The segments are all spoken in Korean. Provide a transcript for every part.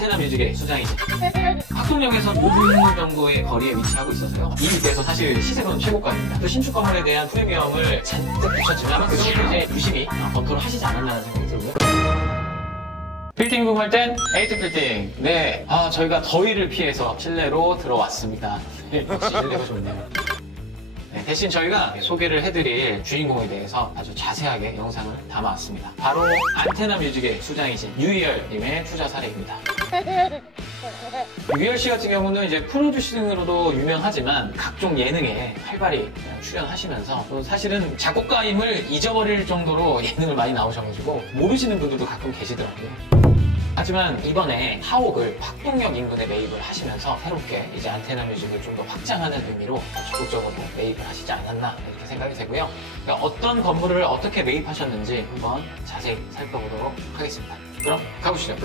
안테나 뮤직의 수장이죠. 학동역에서 5분 정도의 거리에 위치하고 있어서요. 이 일대에서 사실 시세는 최고가입니다. 또 신축 건물에 대한 프리미엄을 잔뜩 붙였지만 그것도 이제 유심히 검토를 하시지 않았나라는 생각이 들고요. 빌딩 구할 땐 에이트 빌딩. 네, 저희가 더위를 피해서 실내로 들어왔습니다. 네, 역시 실내가 좋네요. 네, 대신 저희가 소개를 해드릴 주인공에 대해서 아주 자세하게 영상을 담아왔습니다. 바로 안테나 뮤직의 수장이신 유희열님의 투자 사례입니다. 유희열 씨 같은 경우는 이제 프로듀싱으로도 유명하지만 각종 예능에 활발히 출연하시면서 사실은 작곡가임을 잊어버릴 정도로 예능을 많이 나오셔가지고 모르시는 분들도 가끔 계시더라고요. 하지만 이번에 타옥을 학동역 인근에 매입을 하시면서 새롭게 이제 안테나 뮤직을 좀 더 확장하는 의미로 적극적으로 매입을 하시지 않았나 이렇게 생각이 되고요. 그러니까 어떤 건물을 어떻게 매입하셨는지 한번 자세히 살펴보도록 하겠습니다. 그럼 가보시죠.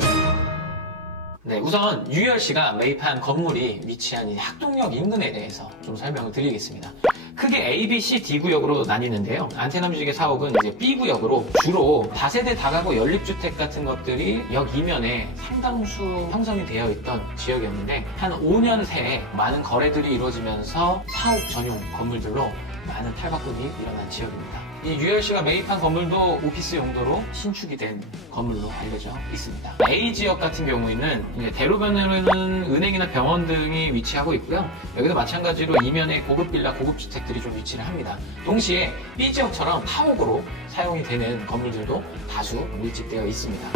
네, 우선 유희열 씨가 매입한 건물이 위치한 이 학동역 인근에 대해서 좀 설명을 드리겠습니다. 크게 A, B, C, D 구역으로 나뉘는데요. 안테나 뮤직의 사옥은 이제 B 구역으로 주로 다세대 다가구 연립주택 같은 것들이 역 이면에 상당수 형성이 되어 있던 지역이었는데 한 5년 새에 많은 거래들이 이루어지면서 사옥 전용 건물들로 많은 탈바꿈이 일어난 지역입니다. 이 유희열 씨가 매입한 건물도 오피스 용도로 신축이 된 건물로 알려져 있습니다. A 지역 같은 경우에는 이제 대로변으로는 은행이나 병원 등이 위치하고 있고요. 여기도 마찬가지로 이면에 고급 빌라, 고급 주택들이 좀 위치를 합니다. 동시에 B 지역처럼 타옥으로 사용이 되는 건물들도 다수 밀집되어 있습니다.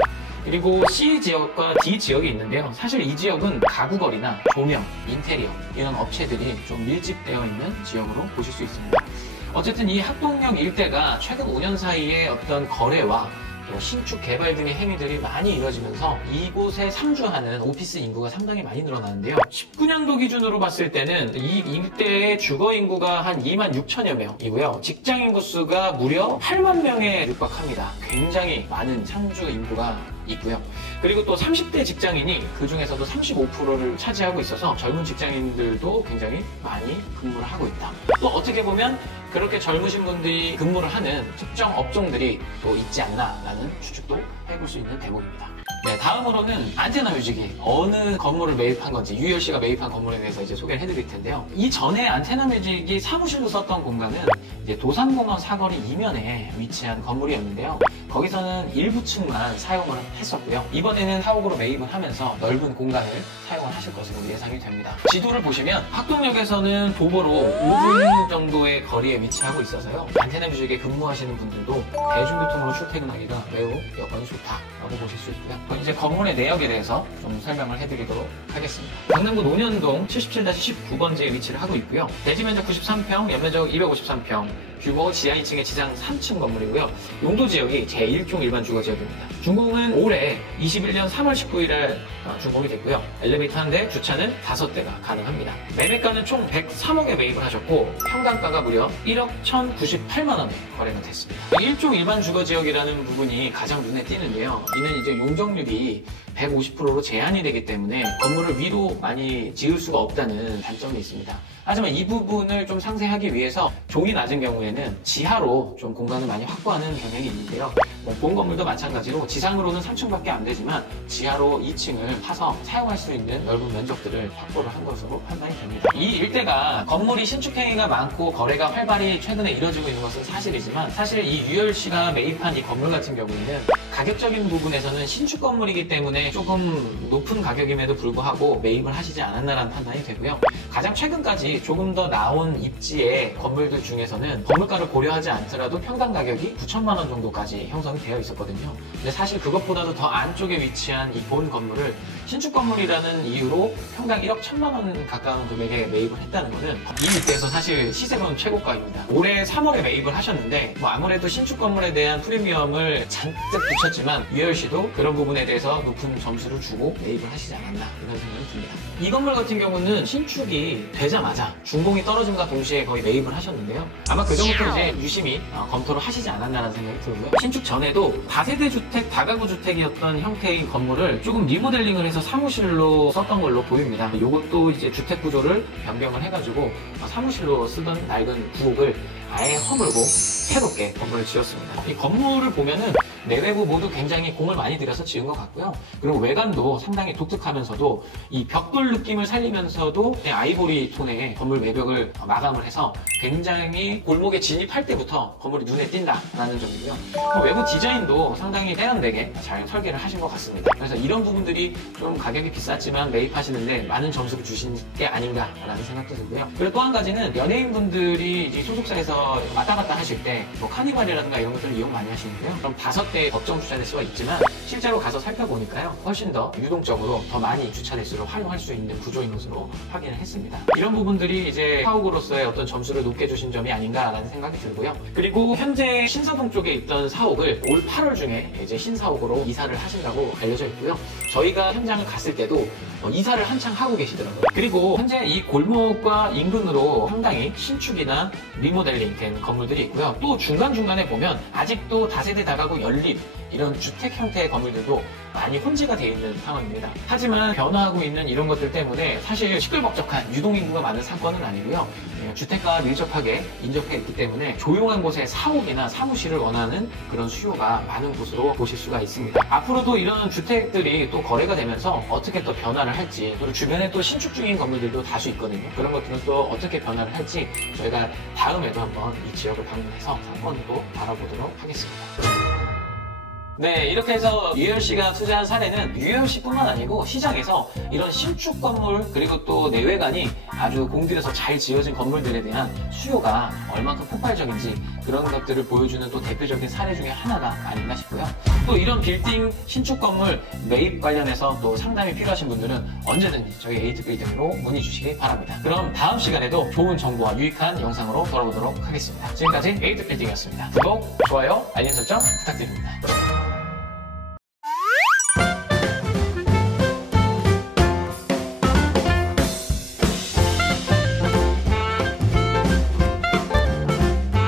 그리고 C 지역과 D 지역이 있는데요. 사실 이 지역은 가구거리나 조명, 인테리어 이런 업체들이 좀 밀집되어 있는 지역으로 보실 수 있습니다. 어쨌든 이 학동역 일대가 최근 5년 사이에 어떤 거래와 신축 개발 등의 행위들이 많이 이루어지면서 이곳에 상주하는 오피스 인구가 상당히 많이 늘어나는데요. 19년도 기준으로 봤을 때는 이 일대의 주거 인구가 한 2만 6천여 명이고요. 직장 인구 수가 무려 8만 명에 육박합니다. 굉장히 많은 상주 인구가 있고요. 그리고 또 30대 직장인이 그 중에서도 35%를 차지하고 있어서 젊은 직장인들도 굉장히 많이 근무를 하고 있다. 또 어떻게 보면 그렇게 젊으신 분들이 근무를 하는 특정 업종들이 또 있지 않나라는 추측도 해볼 수 있는 대목입니다. 네, 다음으로는 안테나 뮤직이 어느 건물을 매입한 건지 유희열 씨가 매입한 건물에 대해서 이제 소개를 해드릴 텐데요. 이전에 안테나 뮤직이 사무실로 썼던 공간은 이제 도산공원 사거리 이면에 위치한 건물이었는데요. 거기서는 일부 층만 사용을 했었고요. 이번에는 사옥으로 매입을 하면서 넓은 공간을 사용을 하실 것으로 예상이 됩니다. 지도를 보시면 학동역에서는 도보로 5분 정도의 거리에 위치하고 있어서요. 안테나 뮤직에 근무하시는 분들도 대중교통으로 출퇴근하기가 매우 여건이 좋다라고 보실 수 있고요. 그럼 이제 건물의 내역에 대해서 좀 설명을 해드리도록 하겠습니다. 강남구 논현동 77-19번지에 위치를 하고 있고요. 대지 면적 93평, 연면적 253평, 규모 지하 2층에 지상 3층 건물이고요. 용도 지역이 제1종 일반 주거 지역입니다. 준공은 올해 21년 3월 19일에 준공이 됐고요. 엘리베이터 1대, 주차는 5대가 가능합니다. 매매가는 총 103억에 매입을 하셨고 평당가가 무려 1억 1,098만 원에 거래가 됐습니다. 1종 일반 주거 지역이라는 부분이 가장 눈에 띄는데요. 이는 이제 용적률이 150%로 제한이 되기 때문에 건물을 위로 많이 지을 수가 없다는 단점이 있습니다. 하지만 이 부분을 좀 상세하기 위해서 종이 낮은 경우에는 지하로 좀 공간을 많이 확보하는 경향이 있는데요. 본 건물도 마찬가지로 지상으로는 3층밖에 안 되지만 지하로 2층을 파서 사용할 수 있는 넓은 면적들을 확보를 한 것으로 판단이 됩니다. 이 일대가 건물이 신축 행위가 많고 거래가 활발히 최근에 이뤄지고 있는 것은 사실이지만 사실 이 유희열 씨가 매입한 이 건물 같은 경우에는 가격적인 부분에서는 신축 건물이기 때문에 조금 높은 가격임에도 불구하고 매입을 하시지 않았나라는 판단이 되고요. 가장 최근까지 조금 더 나온 입지의 건물들 중에서는 건물가를 고려하지 않더라도 평당 가격이 9천만 원 정도까지 형성이 되어 있었거든요. 근데 사실 그것보다도 더 안쪽에 위치한 이 본 건물을 신축 건물이라는 이유로 평당 1억 1천만 원 가까운 금액에 매입을 했다는 것은 이 일대에서 사실 시세는 최고가입니다. 올해 3월에 매입을 하셨는데 아무래도 신축 건물에 대한 프리미엄을 잔뜩 붙였지만 유희열 씨도 그런 부분에 대해서 높은 점수를 주고 매입을 하시지 않았나 이런 생각이 듭니다. 이 건물 같은 경우는 신축이 되자마자 준공이 떨어짐과 동시에 거의 매입을 하셨는데요. 아마 그전부터 이제 유심히 검토를 하시지 않았나라는 생각이 들고요. 신축 전에도 다세대 주택, 다가구 주택이었던 형태의 건물을 조금 리모델링을 해서 사무실로 썼던 걸로 보입니다. 이것도 이제 주택 구조를 변경을 해가지고 사무실로 쓰던 낡은 구옥을 아예 허물고 새롭게 건물을 지었습니다. 이 건물을 보면은 내외부 모두 굉장히 공을 많이 들여서 지은 것 같고요. 그리고 외관도 상당히 독특하면서도 이 벽돌 느낌을 살리면서도 아이보리 톤의 건물 외벽을 마감을 해서 굉장히 골목에 진입할 때부터 건물이 눈에 띈다라는 점이고요. 외부 디자인도 상당히 세련되게 잘 설계를 하신 것 같습니다. 그래서 이런 부분들이 좀 가격이 비쌌지만 매입하시는데 많은 점수를 주신 게 아닌가라는 생각도 들고요. 그리고 또 한 가지는 연예인분들이 이제 소속사에서 왔다 갔다 하실 때 뭐 카니발이라든가 이런 것들을 이용 많이 하시는데요. 그럼 5대 법정 주차될 수가 있지만 실제로 가서 살펴보니까요. 훨씬 더 유동적으로 더 많이 주차대수를 활용할 수 있는 구조인 것으로 확인을 했습니다. 이런 부분들이 이제 사옥으로서의 어떤 점수를 높게 주신 점이 아닌가라는 생각이 들고요. 그리고 현재 신사동 쪽에 있던 사옥을 올 8월 중에 이제 신사옥으로 이사를 하신다고 알려져 있고요. 저희가 현장을 갔을 때도 이사를 한창 하고 계시더라고요. 그리고 현재 이 골목과 인근으로 상당히 신축이나 리모델링 된 건물들이 있고요. 또 중간중간에 보면 아직도 다세대 다가구 연립 이런 주택 형태의 건물들도 많이 혼재가 되어 있는 상황입니다. 하지만 변화하고 있는 이런 것들 때문에 사실 시끌벅적한 유동인구가 많은 상권은 아니고요. 주택가와 밀접하게 인접해 있기 때문에 조용한 곳에 사옥이나 사무실을 원하는 그런 수요가 많은 곳으로 보실 수가 있습니다. 앞으로도 이런 주택들이 또 거래가 되면서 어떻게 또 변화를 할지, 그리고 주변에 또 신축 중인 건물들도 다수 있거든요. 그런 것들은 또 어떻게 변화를 할지 저희가 다음에도 한번 이 지역을 방문해서 상권으로 바라보도록 하겠습니다. 네, 이렇게 해서 유열 씨가 투자한 사례는 유열 씨뿐만 아니고 시장에서 이런 신축 건물 그리고 또 내외관이 아주 공들여서 잘 지어진 건물들에 대한 수요가 얼만큼 폭발적인지 그런 것들을 보여주는 또 대표적인 사례 중에 하나가 아닌가 싶고요. 또 이런 빌딩 신축 건물 매입 관련해서 또 상담이 필요하신 분들은 언제든지 저희 에이트 빌딩으로 문의 주시기 바랍니다. 그럼 다음 시간에도 좋은 정보와 유익한 영상으로 돌아오도록 하겠습니다. 지금까지 에이트 빌딩이었습니다. 구독, 좋아요, 알림 설정 부탁드립니다.